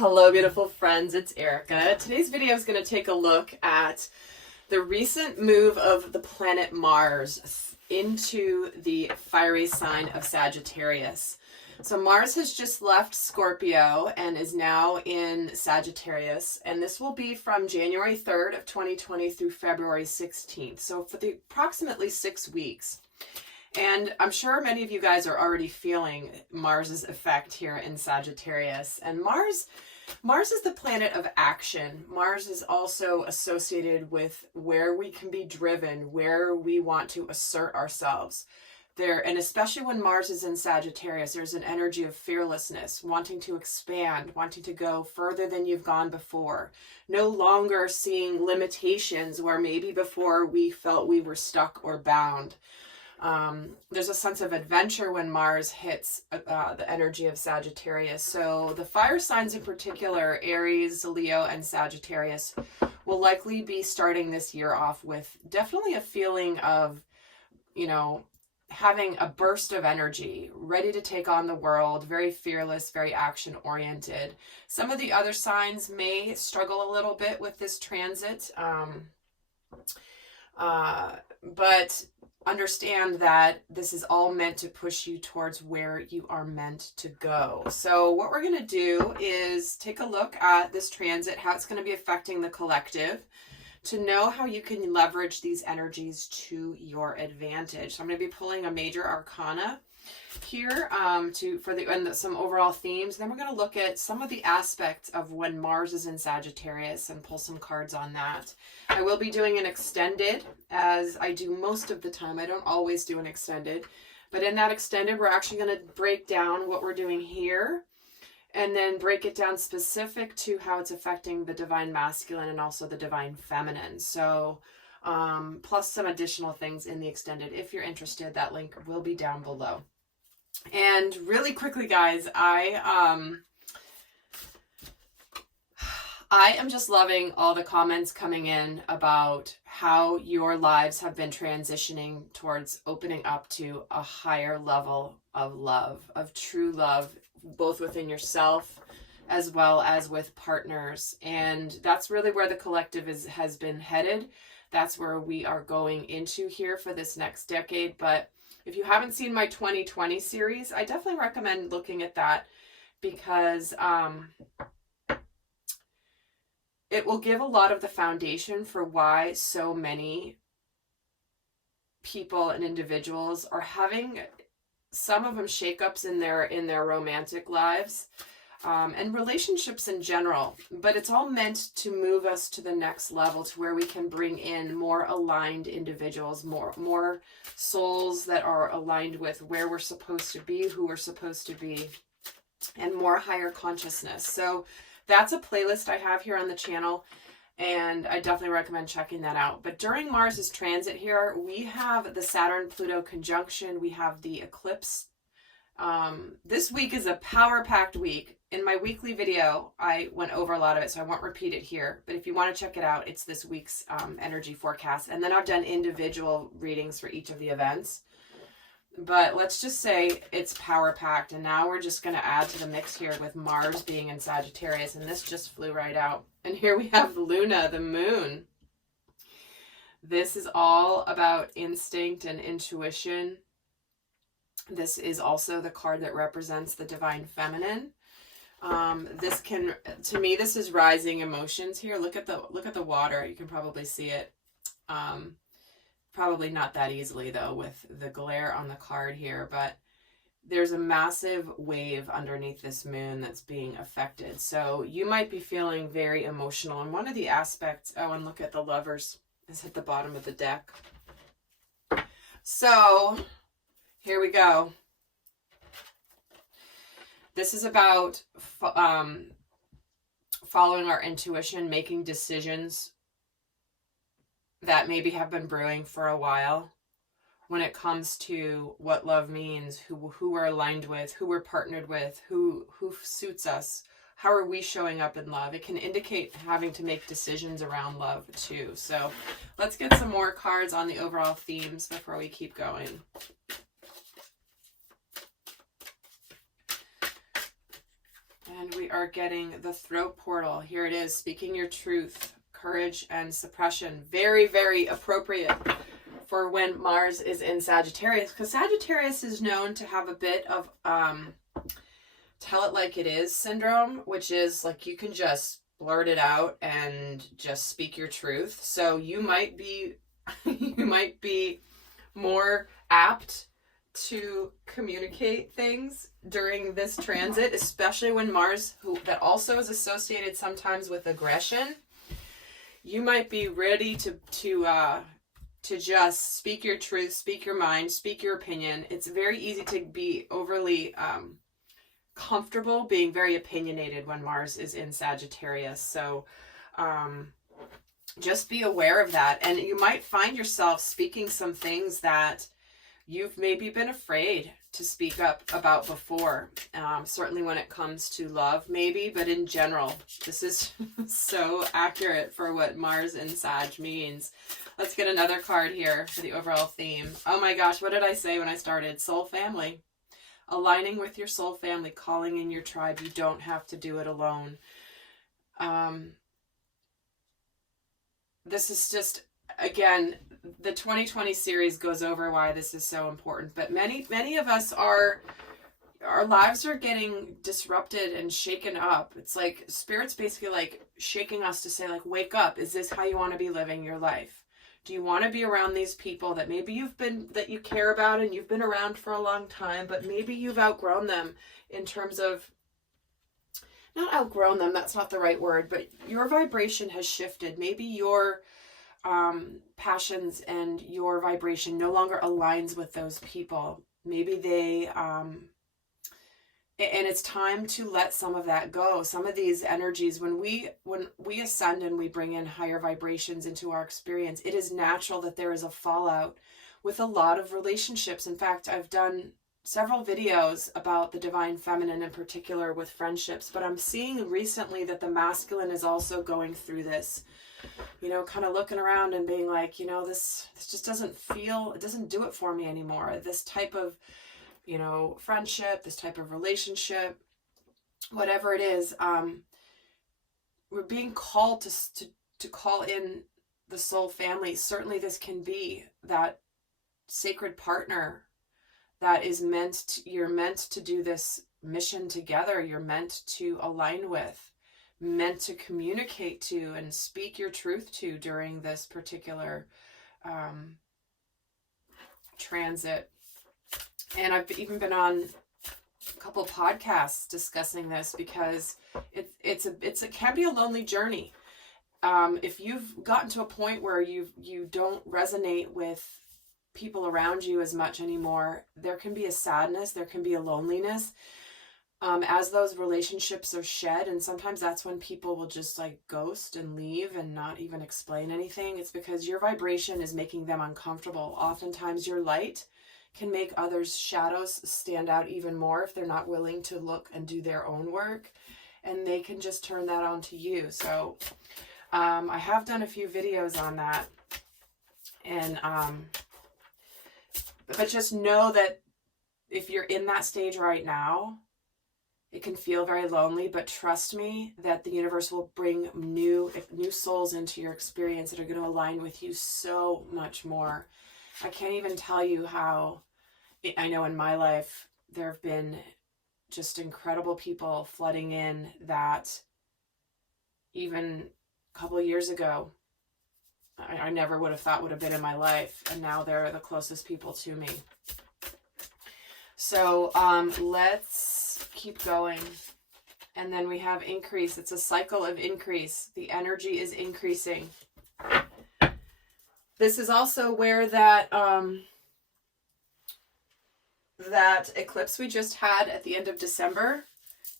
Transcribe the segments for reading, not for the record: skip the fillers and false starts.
Hello, beautiful friends. It's Erika. Today's video is going to take a look at the recent move of the planet Mars into the fiery sign of Sagittarius. So Mars has just left Scorpio and is now in Sagittarius, and this will be from January 3rd of 2020 through February 16th. So for the approximately 6 weeks. And I'm sure many of you guys are already feeling Mars's effect here in Sagittarius. And Mars is the planet of action. Mars is also associated with where we can be driven, where we want to assert ourselves. And especially when Mars is in Sagittarius, there's an energy of fearlessness, wanting to expand, wanting to go further than you've gone before. No longer seeing limitations where maybe before we felt we were stuck or bound. There's a sense of adventure when Mars hits the energy of Sagittarius. So the fire signs in particular, Aries, Leo, and Sagittarius, will likely be starting this year off with definitely a feeling of, having a burst of energy, ready to take on the world, very fearless, very action-oriented. Some of the other signs may struggle a little bit with this transit, but understand that this is all meant to push you towards where you are meant to go. So what we're going to do is take a look at this transit, how it's going to be affecting the collective, to know how you can leverage these energies to your advantage. So I'm going to be pulling a major arcana here for some overall themes. Then we're going to look at some of the aspects of when Mars is in Sagittarius and pull some cards on that. I will be doing an extended, as I do most of the time. I don't always do an extended, but in that extended, we're actually going to break down what we're doing here and then break it down specific to how it's affecting the divine masculine and also the divine feminine. So plus some additional things in the extended. If you're interested, that link will be down below. And really quickly, guys, I am just loving all the comments coming in about how your lives have been transitioning towards opening up to a higher level of love, of true love, both within yourself as well as with partners. And that's really where the collective has been headed. That's where we are going into here for this next decade. But if you haven't seen my 2020 series, I definitely recommend looking at that, because it will give a lot of the foundation for why so many people and individuals are having, some of them, shakeups in their romantic lives and relationships in general. But it's all meant to move us to the next level, to where we can bring in more aligned individuals, more souls that are aligned with where we're supposed to be, who we're supposed to be, and more higher consciousness. So that's a playlist I have here on the channel, and I definitely recommend checking that out. But during Mars's transit here, we have the Saturn-Pluto conjunction. We have the eclipse. This week is a power-packed week. In my weekly video, I went over a lot of it, so I won't repeat it here. But if you want to check it out, it's this week's energy forecast. And then I've done individual readings for each of the events. But let's just say it's power-packed. And now we're just going to add to the mix here with Mars being in Sagittarius. And this just flew right out. And here we have Luna, the moon. This is all about instinct and intuition. This is also the card that represents the divine feminine. To me, this is rising emotions here. Look at the water. You can probably see it. Probably not that easily though with the glare on the card here, but there's a massive wave underneath this moon that's being affected. So you might be feeling very emotional. And one of the aspects, and look at the Lovers is at the bottom of the deck. So here we go. This is about following our intuition, making decisions that maybe have been brewing for a while when it comes to what love means, who we're aligned with, who we're partnered with, who suits us, how are we showing up in love. It can indicate having to make decisions around love too. So let's get some more cards on the overall themes before we keep going. And we are getting the throat portal. Here it is, speaking your truth, courage and suppression. Very, very appropriate for when Mars is in Sagittarius, because Sagittarius is known to have a bit of tell it like it is syndrome, which is like you can just blurt it out and just speak your truth. So you might be you might be more apt to communicate things during this transit, especially when Mars, that also is associated sometimes with aggression. You might be ready to just speak your truth, speak your mind, speak your opinion. It's very easy to be overly comfortable being very opinionated when Mars is in Sagittarius. So just be aware of that. And you might find yourself speaking some things that you've maybe been afraid to speak up about before. Certainly when it comes to love, maybe, but in general, this is so accurate for what Mars in Sag means. Let's get another card here for the overall theme. Oh my gosh, what did I say when I started? Soul family. Aligning with your soul family, calling in your tribe. You don't have to do it alone. This is just, again, the 2020 series goes over why this is so important, but many of us our lives are getting disrupted and shaken up. It's like Spirit's basically like shaking us to say, like, wake up. Is this how you want to be living your life? Do you want to be around these people that maybe that you care about and you've been around for a long time, but maybe you've outgrown them in terms of, not outgrown them, that's not the right word, but your vibration has shifted. Maybe your passions and your vibration no longer aligns with those people. Maybe they and it's time to let some of that go. Some of these energies, when we ascend and we bring in higher vibrations into our experience, it is natural that there is a fallout with a lot of relationships. In fact, I've done several videos about the divine feminine in particular with friendships, but I'm seeing recently that the masculine is also going through this, you know, kind of looking around and being like, you know, this just doesn't feel, it doesn't do it for me anymore. This type of, you know, friendship, this type of relationship, whatever it is, we're being called to call in the soul family. Certainly this can be that sacred partner that is you're meant to do this mission together. You're meant to align with, meant to communicate to and speak your truth to during this particular transit. And I've even been on a couple podcasts discussing this because it can be a lonely journey. If you've gotten to a point where you don't resonate with people around you as much anymore, there can be a sadness, there can be a loneliness as those relationships are shed. And sometimes that's when people will just like ghost and leave and not even explain anything. It's because your vibration is making them uncomfortable. Oftentimes your light can make others' shadows stand out even more if they're not willing to look and do their own work, and they can just turn that on to you. So I have done a few videos on that, and but just know that if you're in that stage right now, it can feel very lonely, but trust me that the universe will bring new souls into your experience that are going to align with you so much more. I can't even tell you how, I know in my life, there have been just incredible people flooding in that even a couple of years ago, I never would have thought would have been in my life. And now they're the closest people to me. So let's keep going. And then we have increase. It's a cycle of increase. The energy is increasing. This is also where that that eclipse we just had at the end of December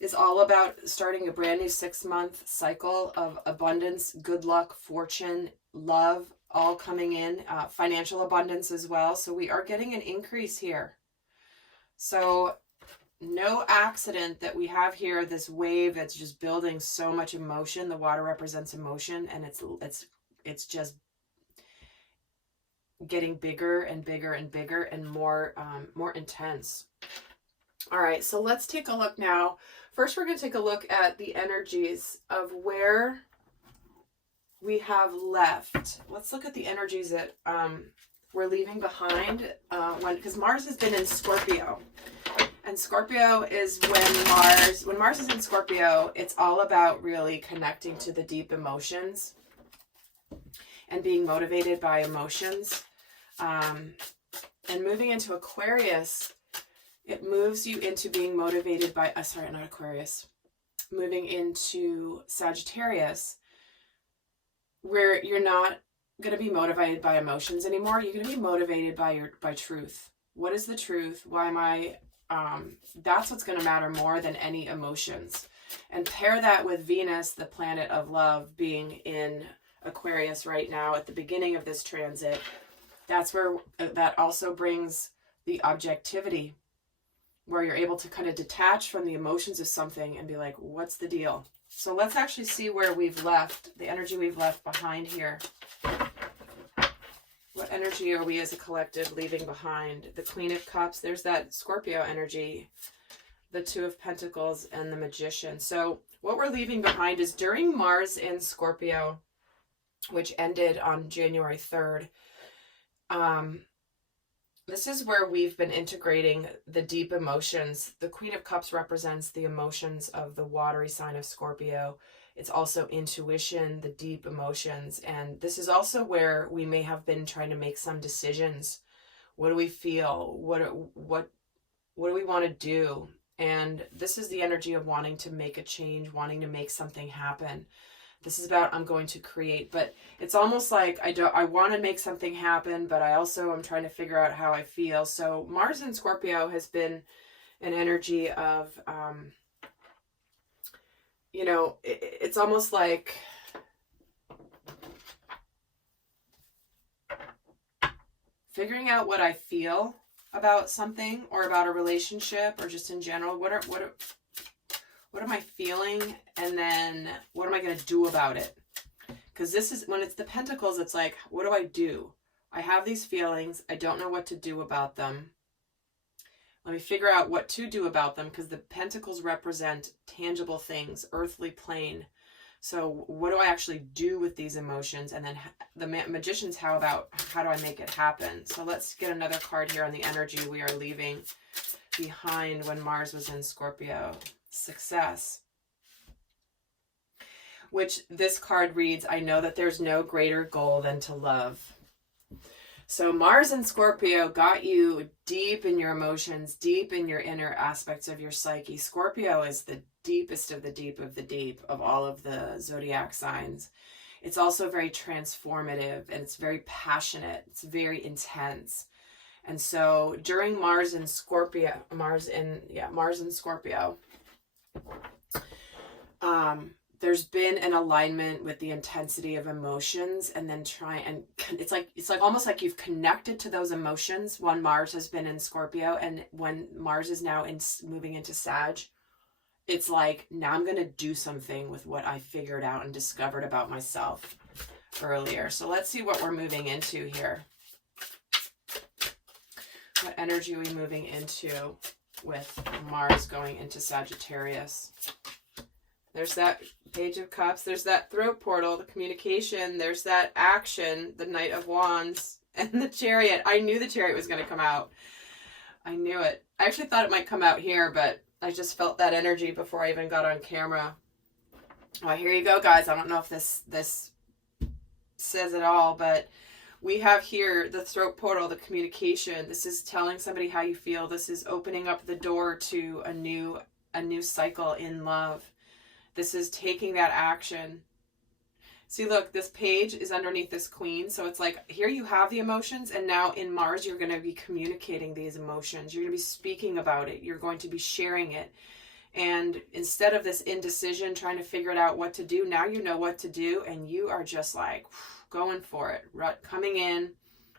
is all about starting a brand new 6-month cycle of abundance, good luck, fortune, love, all coming in, financial abundance as well. So we are getting an increase here. So no accident that we have here this wave that's just building so much emotion. The water represents emotion, and it's just getting bigger and bigger and bigger and more intense. All right, so let's take a look now First, we're going to take a look at the energies of where we have left. Let's look at the energies that we're leaving behind, because Mars has been in Scorpio. And Scorpio is when Mars is in Scorpio, it's all about really connecting to the deep emotions and being motivated by emotions. And moving into Aquarius, it moves you into being motivated by, not Aquarius, moving into Sagittarius, where you're not going to be motivated by emotions anymore. You're going to be motivated by truth. What is the truth? Why am I, that's what's going to matter more than any emotions. And pair that with Venus, the planet of love, being in Aquarius right now at the beginning of this transit. That's where that also brings the objectivity, where you're able to kind of detach from the emotions of something and be like, what's the deal? So let's actually see where we've left, the energy we've left behind here. What energy are we as a collective leaving behind? The Queen of Cups, there's that Scorpio energy, the Two of Pentacles, and the Magician. So what we're leaving behind is during Mars in Scorpio, which ended on January 3rd, this is where we've been integrating the deep emotions. The Queen of Cups represents the emotions of the watery sign of Scorpio. It's also intuition, the deep emotions. And this is also where we may have been trying to make some decisions. What do we feel? What do we want to do? And this is the energy of wanting to make a change, wanting to make something happen. This is about, I'm going to create, but it's almost like I want to make something happen, but I also am trying to figure out how I feel. So Mars in Scorpio has been an energy of, it's almost like figuring out what I feel about something or about a relationship or just in general. What am I feeling? And then what am I going to do about it? Because this is, when it's the Pentacles, it's like, what do I do? I have these feelings. I don't know what to do about them. Let me figure out what to do about them, because the Pentacles represent tangible things, earthly plane. So what do I actually do with these emotions? And then the Magician's, how do I make it happen? So let's get another card here on the energy we are leaving behind when Mars was in Scorpio. Success, which this card reads, I know that there's no greater goal than to love. So Mars and Scorpio got you deep in your emotions, deep in your inner aspects of your psyche. Scorpio is the deepest of the deep of the deep of all of the zodiac signs. It's also very transformative, and it's very passionate. It's very intense. And so during Mars in Scorpio, there's been an alignment with the intensity of emotions, and then it's like almost like you've connected to those emotions when Mars has been in Scorpio, and when Mars is now moving into Sag, it's like, now I'm going to do something with what I figured out and discovered about myself earlier. So let's see what we're moving into here. What energy are we moving into with Mars going into Sagittarius? There's that Page of Cups. There's that throat portal, the communication. There's that action, the Knight of Wands, and the Chariot. I knew the Chariot was going to come out. I knew it. I actually thought it might come out here, but I just felt that energy before I even got on camera. Well, here you go, guys. I don't know if this says it all, but we have here the throat portal, the communication. This is telling somebody how you feel. This is opening up the door to a new cycle in love. This is taking that action. See, look, this page is underneath this queen. So it's like, here you have the emotions, and now in Mars, you're going to be communicating these emotions. You're going to be speaking about it. You're going to be sharing it. And instead of this indecision, trying to figure it out what to do, now you know what to do, and you are just like going for it, coming in.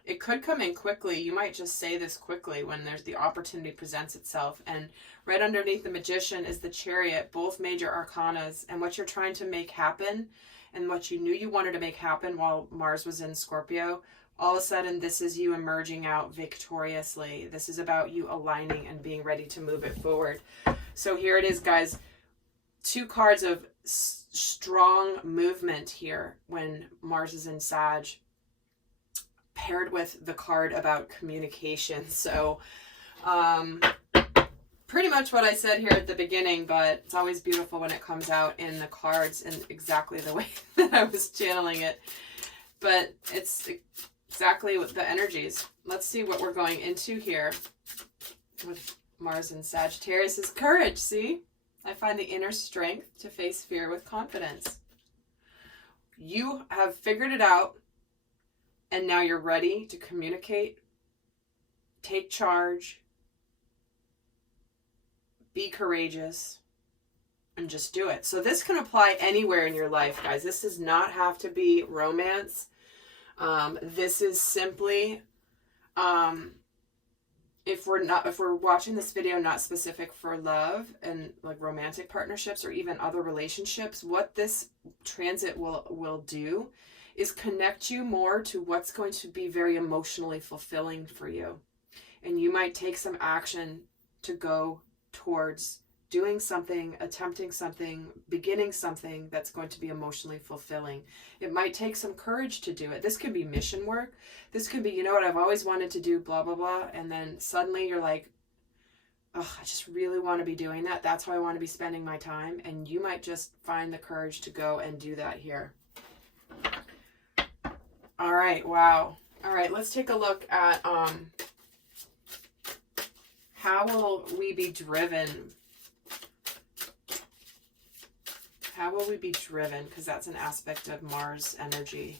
It could come in quickly. You might just say this quickly when there's the opportunity presents itself. And right underneath the Magician is the Chariot, both major arcanas, and what you're trying to make happen and what you knew you wanted to make happen while Mars was in Scorpio. All of a sudden, this is you emerging out victoriously. This is about you aligning and being ready to move it forward. So here it is, guys. two cards of strong movement here when Mars is in Sag, paired with the card about communication. So pretty much what I said here at the beginning, but it's always beautiful when it comes out in the cards in exactly the way that I was channeling it. But it's exactly what the energies. Let's see what we're going into here with Mars and Sagittarius is courage. See, I find the inner strength to face fear with confidence. You have figured it out, and now you're ready to communicate, take charge, be courageous, and just do it. So this can apply anywhere in your life, guys. This does not have to be romance. This is simply, if we're watching this video not specific for love and like romantic partnerships or even other relationships, what this transit will do is connect you more to what's going to be very emotionally fulfilling for you. And you might take some action to go towards doing something, attempting something, beginning something that's going to be emotionally fulfilling. It might take some courage to do it. This could be mission work. This could be, you know what, I've always wanted to do, blah, blah, blah. And then suddenly you're like, oh, I just really want to be doing that. That's how I want to be spending my time. And you might just find the courage to go and do that here. All right. Wow. All right. Let's take a look at how will we be driven? How will we be driven? Because that's an aspect of Mars energy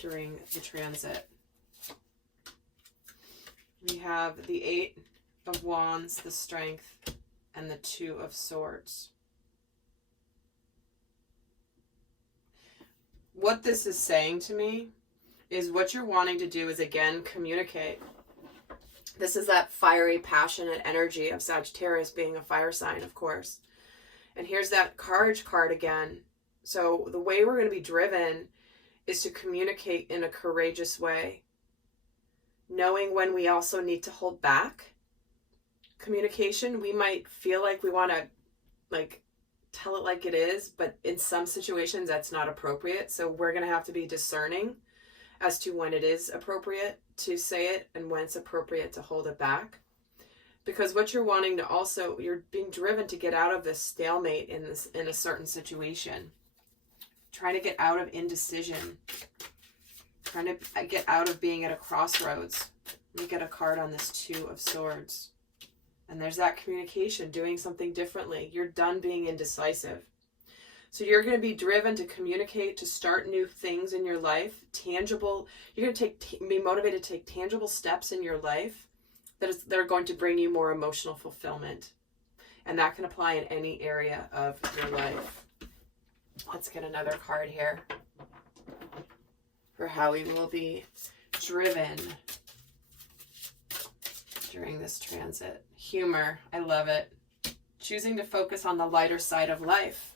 during the transit. We have the 8 of Wands, the Strength, and the 2 of Swords. What this is saying to me is what you're wanting to do is, again, communicate. This is that fiery, passionate energy of Sagittarius being a fire sign, of course. And here's that courage card again. So the way we're going to be driven is to communicate in a courageous way, knowing when we also need to hold back communication. We might feel like we want to like tell it like it is, but in some situations that's not appropriate. So we're going to have to be discerning as to when it is appropriate to say it and when it's appropriate to hold it back. Because what you're wanting to also, you're being driven to get out of this stalemate in a certain situation. Trying to get out of indecision. Trying to get out of being at a crossroads. Let me get a card on this 2 of Swords. And there's that communication, doing something differently. You're done being indecisive. So you're going to be driven to communicate, to start new things in your life. Tangible, you're going to be motivated to take tangible steps in your life that are going to bring you more emotional fulfillment. And that can apply in any area of your life. Let's get another card here for how we will be driven during this transit. Humor, I love it. Choosing to focus on the lighter side of life.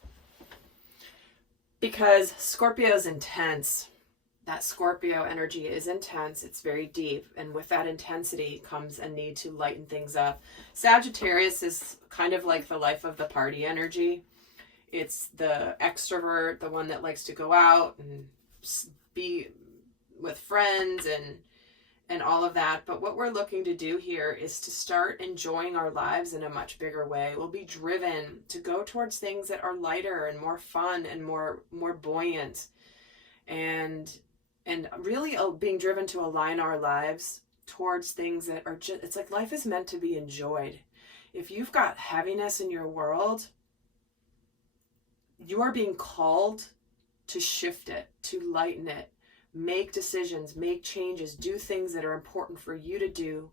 Because Scorpio is intense. That Scorpio energy is intense. It's very deep. And with that intensity comes a need to lighten things up. Sagittarius is kind of like the life of the party energy. It's the extrovert, the one that likes to go out and be with friends and all of that. But what we're looking to do here is to start enjoying our lives in a much bigger way. We'll be driven to go towards things that are lighter and more fun and more buoyant. And really being driven to align our lives towards things that are just, it's like life is meant to be enjoyed. If you've got heaviness in your world, you are being called to shift it, to lighten it, make decisions, make changes, do things that are important for you to do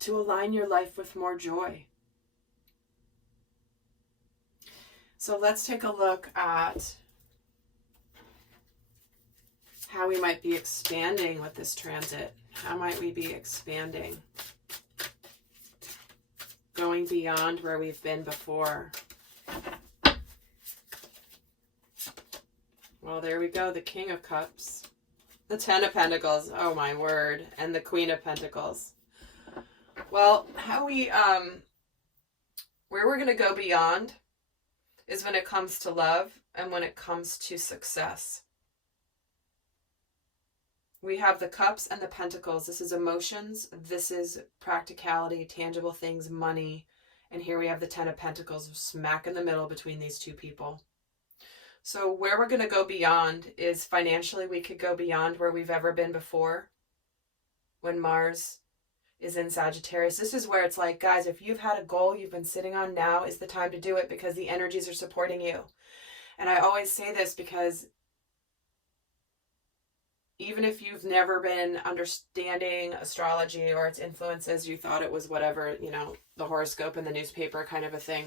to align your life with more joy. So let's take a look at how we might be expanding with this transit. How might we be expanding? Going beyond where we've been before. Well, there we go. The King of Cups. The 10 of Pentacles. Oh my word. And the Queen of Pentacles. Well, how we, where we're going to go beyond is when it comes to love and when it comes to success. We have the Cups and the Pentacles. This is emotions. This is practicality, tangible things, money. And here we have the Ten of Pentacles smack in the middle between these two people. So where we're going to go beyond is financially, we could go beyond where we've ever been before when Mars is in Sagittarius. This is where it's like, guys, if you've had a goal you've been sitting on, now is the time to do it because the energies are supporting you. And I always say this because even if you've never been understanding astrology or its influences, you thought it was whatever, you know, the horoscope in the newspaper kind of a thing.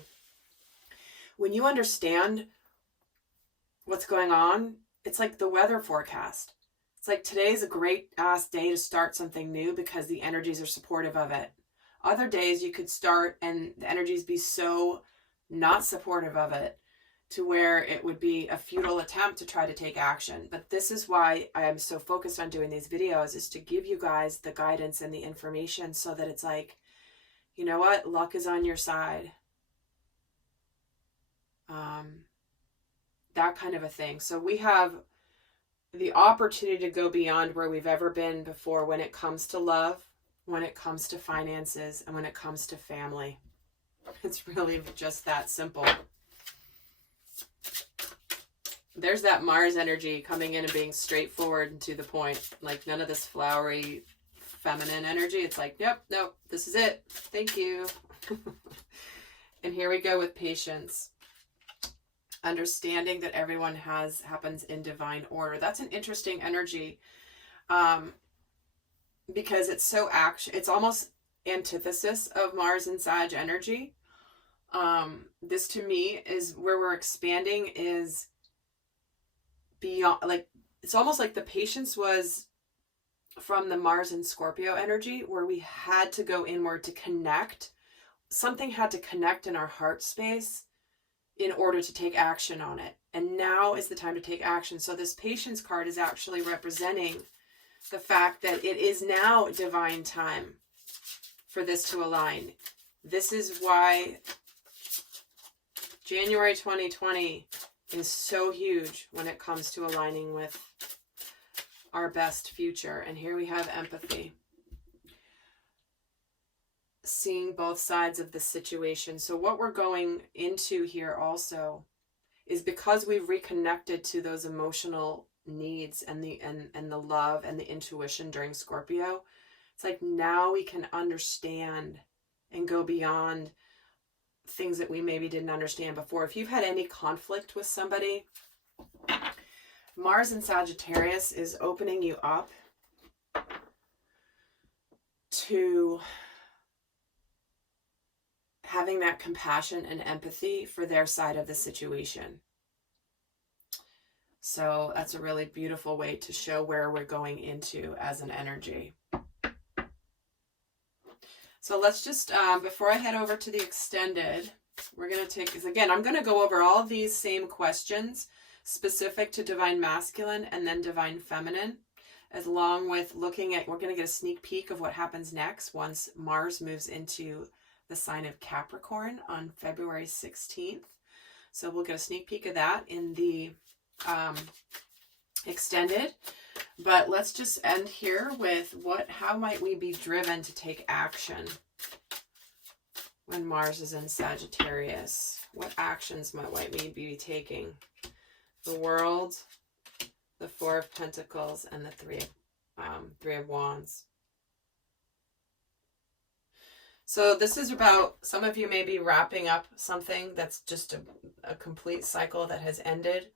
When you understand what's going on, it's like the weather forecast. It's like today's a great ass day to start something new because the energies are supportive of it. Other days you could start and the energies be so not supportive of it to where it would be a futile attempt to try to take action. But this is why I am so focused on doing these videos, is to give you guys the guidance and the information so that it's like, you know what, luck is on your side. That kind of a thing. So we have the opportunity to go beyond where we've ever been before when it comes to love, when it comes to finances, and when it comes to family. It's really just that simple. There's that Mars energy coming in and being straightforward and to the point. Like none of this flowery feminine energy. It's like, yep, nope, this is it. Thank you. And here we go with patience. Understanding that everyone happens in divine order. That's an interesting energy. Because it's so it's almost antithesis of Mars and Sag energy. This to me is where we're expanding is beyond, like, it's almost like the patience was from the Mars and Scorpio energy where we had to go inward to connect. Something had to connect in our heart space in order to take action on it. And now is the time to take action. So this patience card is actually representing the fact that it is now divine time for this to align. This is why January 2020 is so huge when it comes to aligning with our best future. And here we have empathy. Seeing both sides of the situation. So what we're going into here also is because we've reconnected to those emotional needs and the love and the intuition during Scorpio. It's like now we can understand and go beyond things that we maybe didn't understand before. If you've had any conflict with somebody, Mars in Sagittarius is opening you up to having that compassion and empathy for their side of the situation. So that's a really beautiful way to show where we're going into as an energy. So let's just, before I head over to the extended, we're going to take, because again, I'm going to go over all these same questions specific to divine masculine and then divine feminine, along with looking at, we're going to get a sneak peek of what happens next once Mars moves into the sign of Capricorn on February 16th. So we'll get a sneak peek of that in the extended. But let's just end here with how might we be driven to take action when Mars is in Sagittarius? What actions might we be taking? The World, the Four of Pentacles, and the Three of Wands. So this is about, some of you may be wrapping up something that's just a complete cycle that has ended.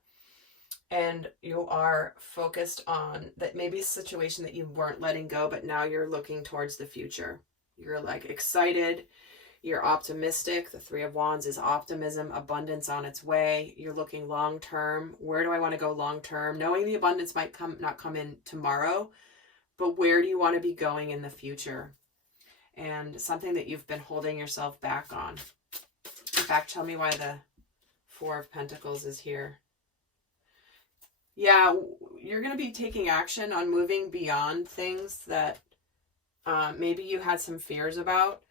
And you are focused on that, maybe a situation that you weren't letting go, but now you're looking towards the future. You're like excited. You're optimistic. The Three of Wands is optimism, abundance on its way. You're looking long term. Where do I want to go long term? Knowing the abundance might not come in tomorrow, but where do you want to be going in the future? And something that you've been holding yourself back on. In fact, tell me why the Four of Pentacles is here. Yeah, you're going to be taking action on moving beyond things that maybe you had some fears about,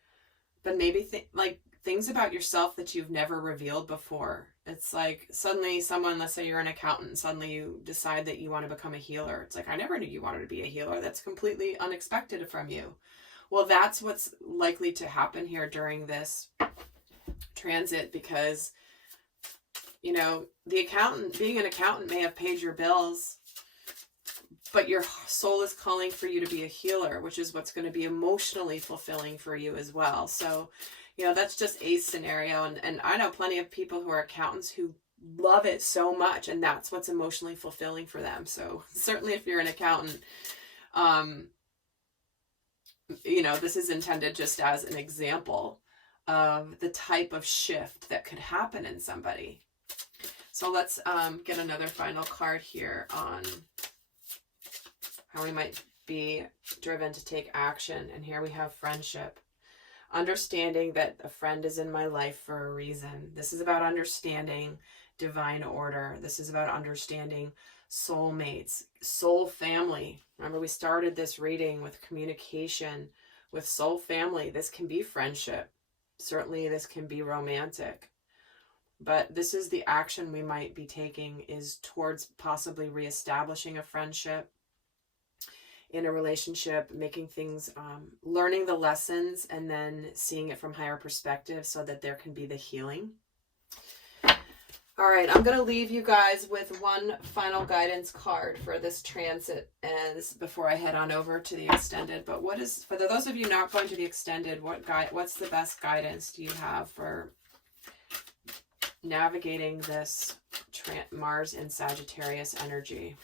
but maybe like things about yourself that you've never revealed before. It's like suddenly someone, let's say you're an accountant, suddenly you decide that you want to become a healer. It's like, I never knew you wanted to be a healer. That's completely unexpected from you. Well, that's what's likely to happen here during this transit, because, you know, the accountant, being an accountant may have paid your bills, but your soul is calling for you to be a healer, which is what's going to be emotionally fulfilling for you as well. So, you know, that's just a scenario. And I know plenty of people who are accountants who love it so much, and that's what's emotionally fulfilling for them. So certainly if you're an accountant, you know, this is intended just as an example of the type of shift that could happen in somebody. So let's get another final card here on how we might be driven to take action. And here we have friendship. Understanding that a friend is in my life for a reason. This is about understanding divine order. This is about understanding soulmates, soul family. Remember, we started this reading with communication with soul family. This can be friendship. Certainly this can be romantic. But this is the action we might be taking, is towards possibly reestablishing a friendship in a relationship, making things, learning the lessons, and then seeing it from higher perspective so that there can be the healing. All right, I'm going to leave you guys with one final guidance card for this transit, and this is before I head on over to the extended. But what is, for those of you not going to the extended, what's the best guidance do you have for navigating this Mars in Sagittarius energy?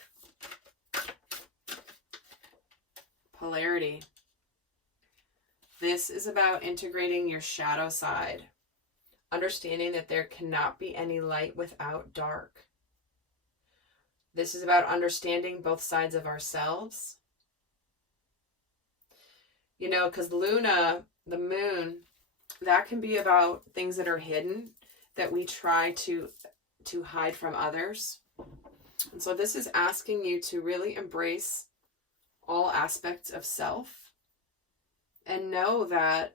Polarity. This is about integrating your shadow side. Understanding that there cannot be any light without dark. This is about understanding both sides of ourselves. You know, because Luna, the moon, that can be about things that are hidden, that we try to hide from others. And so this is asking you to really embrace all aspects of self and know that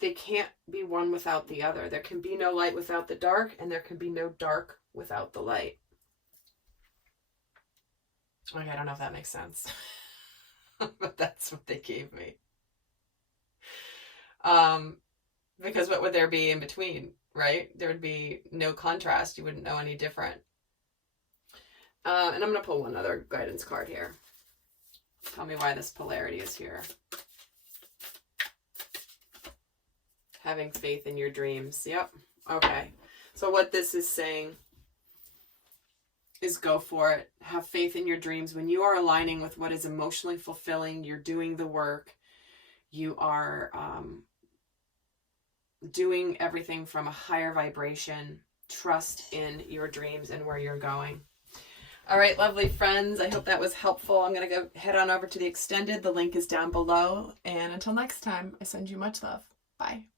they can't be one without the other. There can be no light without the dark, and there can be no dark without the light. Okay, I don't know if that makes sense, but that's what they gave me. Because what would there be in between, right? There would be no contrast. You wouldn't know any different. And I'm going to pull one other guidance card here. Tell me why this polarity is here. Having faith in your dreams. Yep. Okay. So what this is saying is go for it. Have faith in your dreams. When you are aligning with what is emotionally fulfilling, you're doing the work. You are doing everything from a higher vibration. Trust in your dreams and where you're going. All right, lovely friends. I hope that was helpful. I'm going to go head on over to the extended. The link is down below. And until next time, I send you much love. Bye.